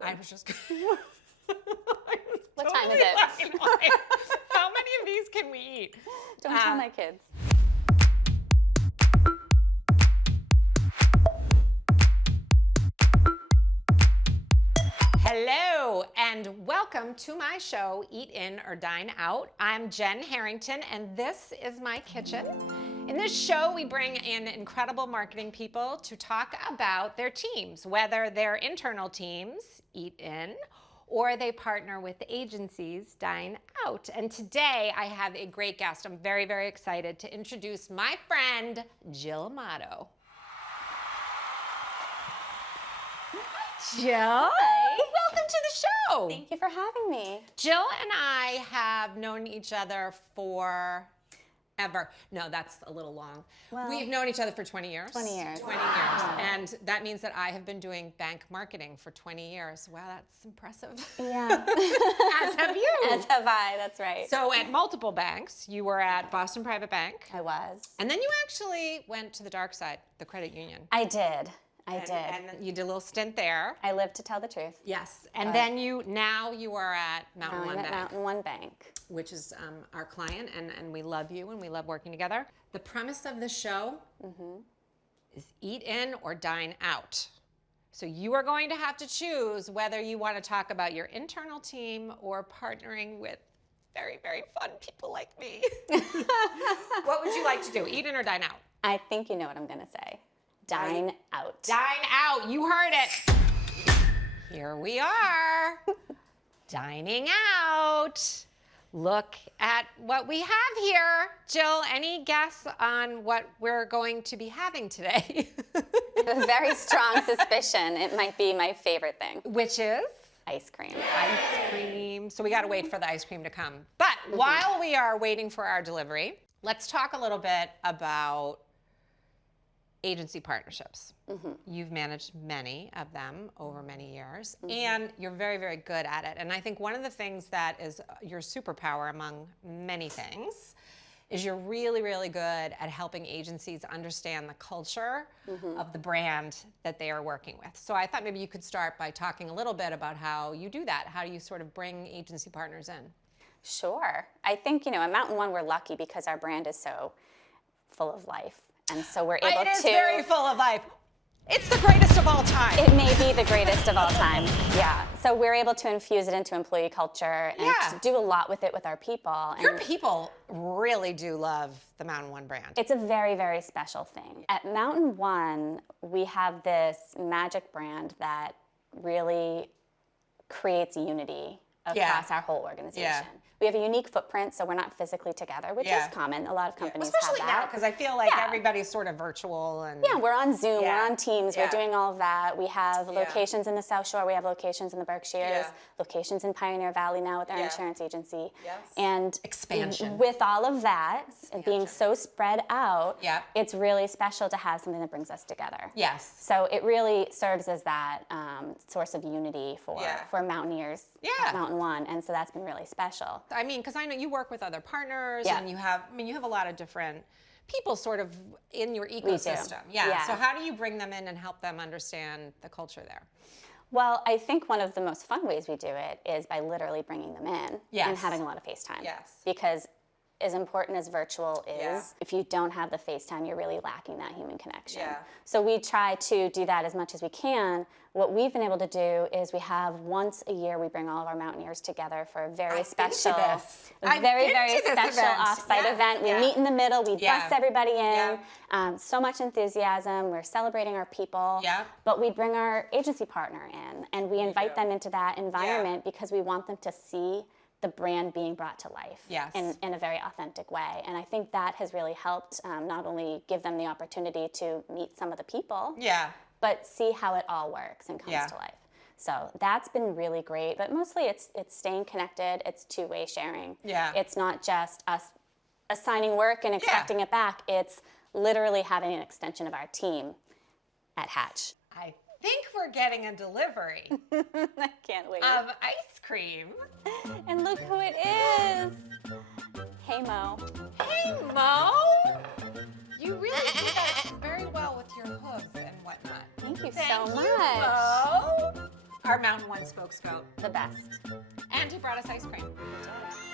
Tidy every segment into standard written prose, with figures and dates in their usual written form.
I was just. What time is it? How many of these can we eat? Don't tell my kids. Hello, and welcome to my show, Eat In or Dine Out. I'm Jen Harrington, and this is my kitchen. In this show, we bring in incredible marketing people to talk about their teams, whether they're internal teams, Eat In, or they partner with agencies, Dine Out. And today, I have a great guest. I'm very, very excited to introduce my friend, Jill Amato. Jill, welcome to the show. Thank you for having me. Jill and I have known each other for ever. No, that's a little long. Well, We've known each other for 20 years. 20 years. 20 years. And that means that I have been doing bank marketing for 20 years. Wow, that's impressive. Yeah. As have you. As have I, that's right. So at multiple banks, you were at Boston Private Bank. I was. And then you actually went to the dark side, the credit union. I did. And you did a little stint there. I lived to tell the truth. Yes, and then you are at MountainOne Bank. At MountainOne Bank. Which is our client, and we love you, and we love working together. The premise of the show is Eat In or Dine Out. So you are going to have to choose whether you want to talk about your internal team or partnering with very, very fun people like me. What would you like to do, Eat In or Dine Out? I think you know what I'm going to say. Dine out. Dine out. You heard it. Here we are. Dining out. Look at what we have here. Jill, any guess on what we're going to be having today? I have a very strong suspicion it might be my favorite thing. Which is? Ice cream. Ice cream. So we got to wait for the ice cream to come. But while we are waiting for our delivery, let's talk a little bit about agency partnerships. You've managed many of them over many years, and you're very, very good at it. And I think one of the things that is your superpower among many things is you're really, really good at helping agencies understand the culture of the brand that they are working with. So I thought maybe you could start by talking a little bit about how you do that. How do you sort of bring agency partners in? Sure. I think, at MountainOne, we're lucky because our brand is so full of life. And so we're able to... It is very full of life. It's the greatest of all time. It may be the greatest of all time, yeah. So we're able to infuse it into employee culture and to do a lot with it with our people. Your people really do love the MountainOne brand. It's a very, very special thing. At MountainOne, we have this magic brand that really creates unity across our whole organization. Yeah. We have a unique footprint, so we're not physically together, which is common. A lot of companies especially have that. now, because I feel like everybody's sort of virtual. And yeah, we're on Zoom, we're on Teams, we're doing all of that. We have locations in the South Shore, we have locations in the Berkshires, locations in Pioneer Valley now with our insurance agency. And expansion. With all of that, and being so spread out, it's really special to have something that brings us together. Yes. So it really serves as that source of unity for mountaineers at MountainOne, and so that's been really special. I mean, because I know you work with other partners, and you have a lot of different people sort of in your ecosystem. Yeah. So how do you bring them in and help them understand the culture there? Well, I think one of the most fun ways we do it is by literally bringing them in and having a lot of FaceTime. Yes. Because as important as virtual is, if you don't have the FaceTime, you're really lacking that human connection. Yeah. So we try to do that as much as we can. What we've been able to do is we have once a year, we bring all of our Mountaineers together for a very special offsite event. We meet in the middle, we bus everybody in. So much enthusiasm, we're celebrating our people. But we bring our agency partner in, and we invite them into that environment because we want them to see the brand being brought to life in a very authentic way. And I think that has really helped not only give them the opportunity to meet some of the people, but see how it all works and comes to life. So that's been really great. But mostly it's staying connected, it's two-way sharing. It's not just us assigning work and expecting it back. It's literally having an extension of our team at Hatch. I think we're getting a delivery I can't wait. of ice cream. And look who it is. Hey, Mo. Hey, Mo. You really do that very well with your hooves and whatnot. Thank you Thank so you, much. Mo. our MountainOne spokesgoat. The best. And he brought us ice cream.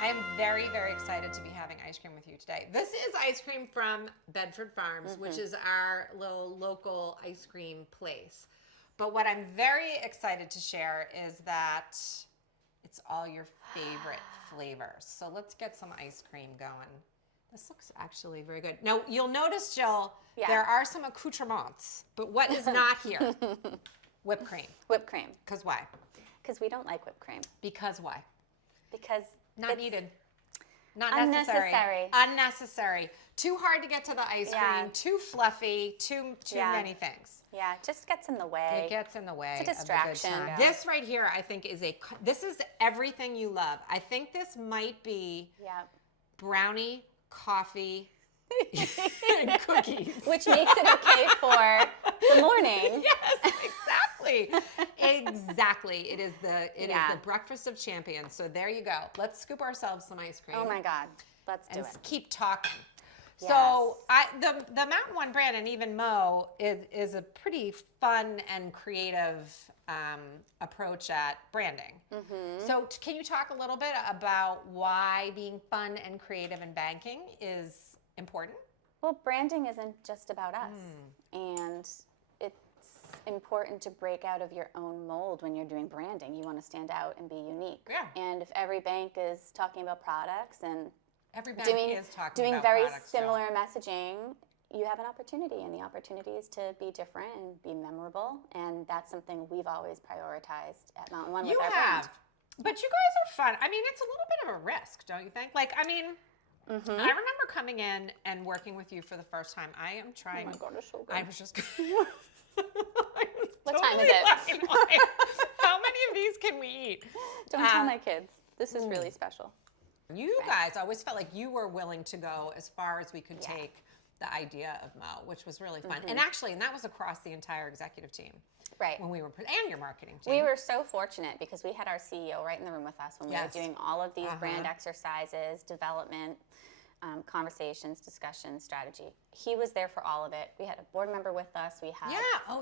I am very, very excited to be having ice cream with you today. This is ice cream from Bedford Farms, which is our little local ice cream place. But what I'm very excited to share is that it's all your favorite flavors. So let's get some ice cream going. This looks actually very good. Now, you'll notice, Jill, there are some accoutrements, but what is not here? Whipped cream. Whipped cream. Because why? Because we don't like whipped cream. Because why? Because not needed. Not unnecessary. necessary. Unnecessary. Too hard to get to the ice cream. Too fluffy. Too many things. Yeah, it just gets in the way. It gets in the way. It's a distraction. Of a good time. This right here, I think, this is everything you love. I think this might be brownie, coffee, and cookies. Which makes it okay for the morning. Yes, exactly. Exactly. It is the breakfast of champions. So there you go. Let's scoop ourselves some ice cream. Oh my God. Let's do it. And keep talking. Yes. So the MountainOne brand, and even Mo, is a pretty fun and creative approach at branding. So can you talk a little bit about why being fun and creative in banking is important? Well, branding isn't just about us. And it's important to break out of your own mold when you're doing branding. You want to stand out and be unique. Yeah. And if every bank is talking about products and every bank is talking doing about very products, similar messaging, you have an opportunity, and the opportunity is to be different and be memorable, and that's something we've always prioritized at MountainOne with our brand. But you guys are fun. I mean, it's a little bit of a risk, don't you think? Like, I mean, I remember coming in and working with you for the first time. I am trying. Oh my God, it's so good. I was just. What time is it? How many of these can we eat? Don't tell my kids. This is really special. You guys always felt like you were willing to go as far as we could take the idea of Mo, which was really fun. And actually, that was across the entire executive team. Right. When we were, and your marketing team. We were so fortunate because we had our CEO right in the room with us when we were doing all of these brand exercises, development, conversations, discussions, strategy. He was there for all of it. We had a board member with us. We had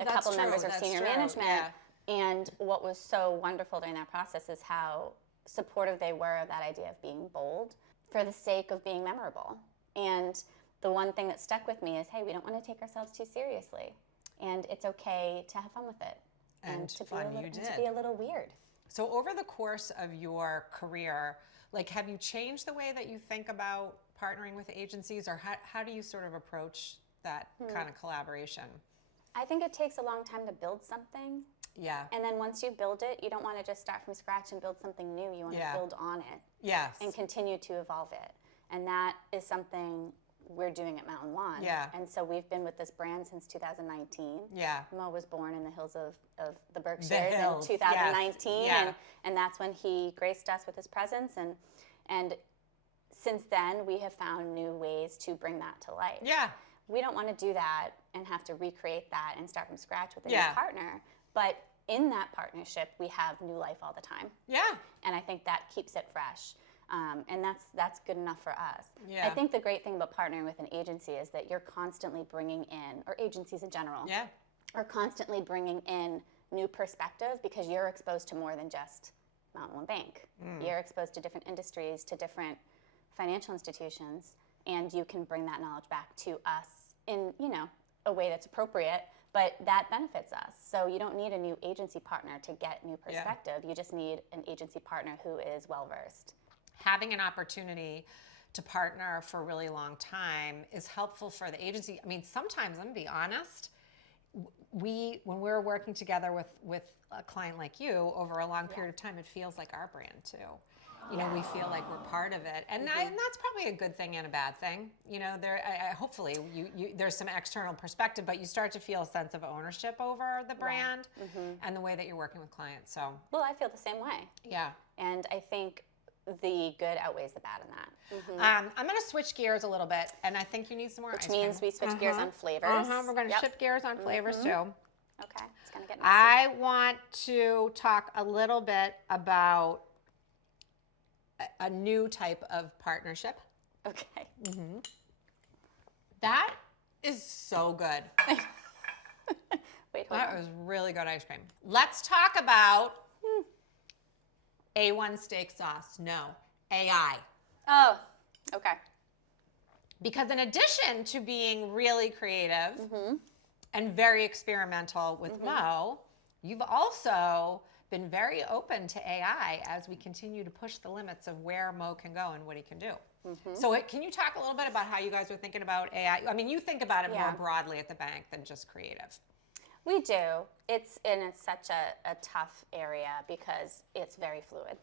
a couple members of senior management. And what was so wonderful during that process is how supportive they were of that idea of being bold for the sake of being memorable. And the one thing that stuck with me is, hey, we don't want to take ourselves too seriously. And it's okay to have fun with it. And to be a little weird. So over the course of your career, like, have you changed the way that you think about partnering with agencies, or how do you sort of approach that kind of collaboration? I think it takes a long time to build something. Yeah. And then once you build it, you don't want to just start from scratch and build something new. You want to build on it. Yes. And continue to evolve it. And that is something we're doing at MountainOne. Yeah. And so we've been with this brand since 2019. Yeah. Mo was born in the hills of the Berkshires in 2019. Yes. And that's when he graced us with his presence. And since then, we have found new ways to bring that to life. Yeah. We don't want to do that and have to recreate that and start from scratch with a new partner. But in that partnership, we have new life all the time. Yeah. And I think that keeps it fresh. And that's good enough for us. Yeah. I think the great thing about partnering with an agency is that you're constantly bringing in, or agencies in general, are constantly bringing in new perspective because you're exposed to more than just MountainOne Bank. You're exposed to different industries, to different financial institutions, and you can bring that knowledge back to us in, a way that's appropriate, but that benefits us. So you don't need a new agency partner to get new perspective. You just need an agency partner who is well-versed. Having an opportunity to partner for a really long time is helpful for the agency. I mean, sometimes, I'm going to be honest, when we're working together with a client like you over a long period of time, it feels like our brand too. We feel like we're part of it, and that's probably a good thing and a bad thing. Hopefully there's some external perspective, but you start to feel a sense of ownership over the brand and the way that you're working with clients. So, well, I feel the same way. Yeah, and I think the good outweighs the bad in that. I'm going to switch gears a little bit, and I think you need some more ice cream. Which means we switch gears on flavors. We're going to shift gears on flavors too. Okay, it's going to get messy. I want to talk a little bit about a new type of partnership. Okay. That is so good. Wait, hold That on. was really good ice cream. Let's talk about A1 steak sauce. No, AI. Oh, okay. Because in addition to being really creative and very experimental with Mo, you've also been very open to AI as we continue to push the limits of where Mo can go and what he can do. So can you talk a little bit about how you guys are thinking about AI? I mean, you think about it more broadly at the bank than just creative. We do. It's such a tough area because it's very fluid.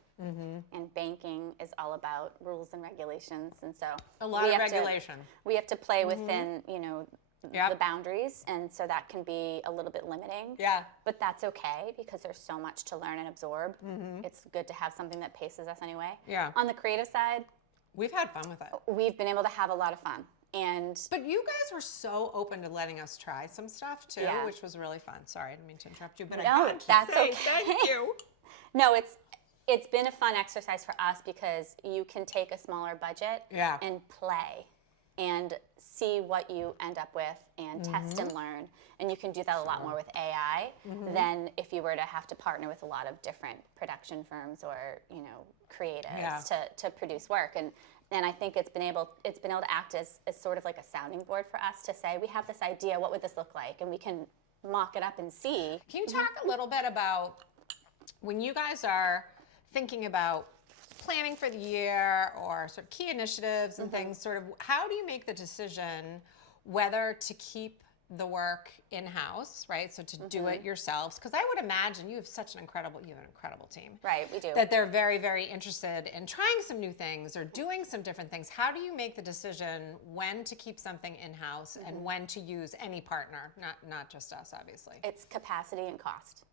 And banking is all about rules and regulations, and so a lot of regulation. We have to play within, the boundaries, and so that can be a little bit limiting. Yeah. But that's okay because there's so much to learn and absorb. It's good to have something that paces us anyway. Yeah. On the creative side, we've had fun with it. We've been able to have a lot of fun. But you guys were so open to letting us try some stuff too, which was really fun. Sorry, I didn't mean to interrupt you, but that's okay. Thank you. No, it's been a fun exercise for us because you can take a smaller budget and play and see what you end up with and test and learn. And you can do that a lot more with AI than if you were to have to partner with a lot of different production firms or, creatives to produce work. And I think it's been able to act as sort of like a sounding board for us to say, we have this idea, what would this look like? And we can mock it up and see. Can you talk a little bit about when you guys are thinking about planning for the year or sort of key initiatives and things, sort of how do you make the decision whether to keep the work in-house, right? So to do it yourselves, because I would imagine you have an incredible team. Right, we do. That they're very, very interested in trying some new things or doing some different things. How do you make the decision when to keep something in-house and when to use any partner, not just us, obviously? It's capacity and cost,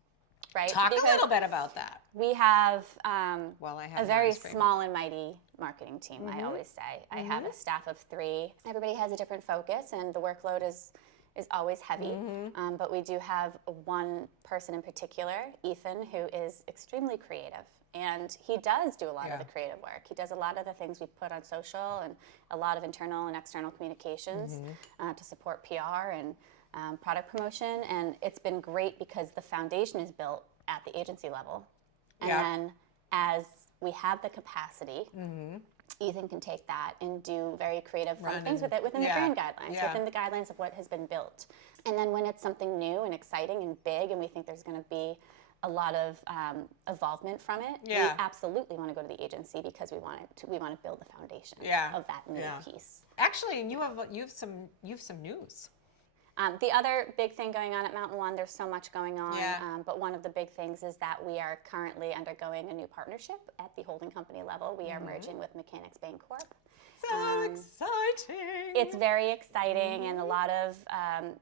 right? Talk a little bit about that. We have a very small and mighty marketing team, I always say. I have a staff of 3. Everybody has a different focus, and the workload is always heavy. But we do have one person in particular, Ethan, who is extremely creative. And he does do a lot of the creative work. He does a lot of the things we put on social and a lot of internal and external communications to support PR and product promotion. And it's been great because the foundation is built at the agency level. And then as we have the capacity, Ethan can take that and do very creative, fun things with it within the brand guidelines, within the guidelines of what has been built. And then when it's something new and exciting and big, and we think there's going to be a lot of involvement from it, we absolutely want to go to the agency because we want to build the foundation of that new piece. Actually, and you have some news. The other big thing going on at MountainOne, there's so much going on, but one of the big things is that we are currently undergoing a new partnership at the holding company level. We are merging with Mechanics Bancorp. So exciting! It's very exciting, and a lot of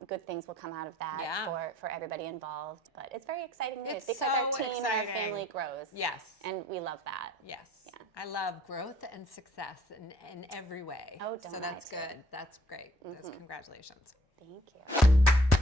good things will come out of that for everybody involved. But it's very exciting news because our team and our family grows. Yes. And we love that. Yes. Yeah. I love growth and success in every way. Oh, don't So that's good. That's great. Congratulations. Thank you.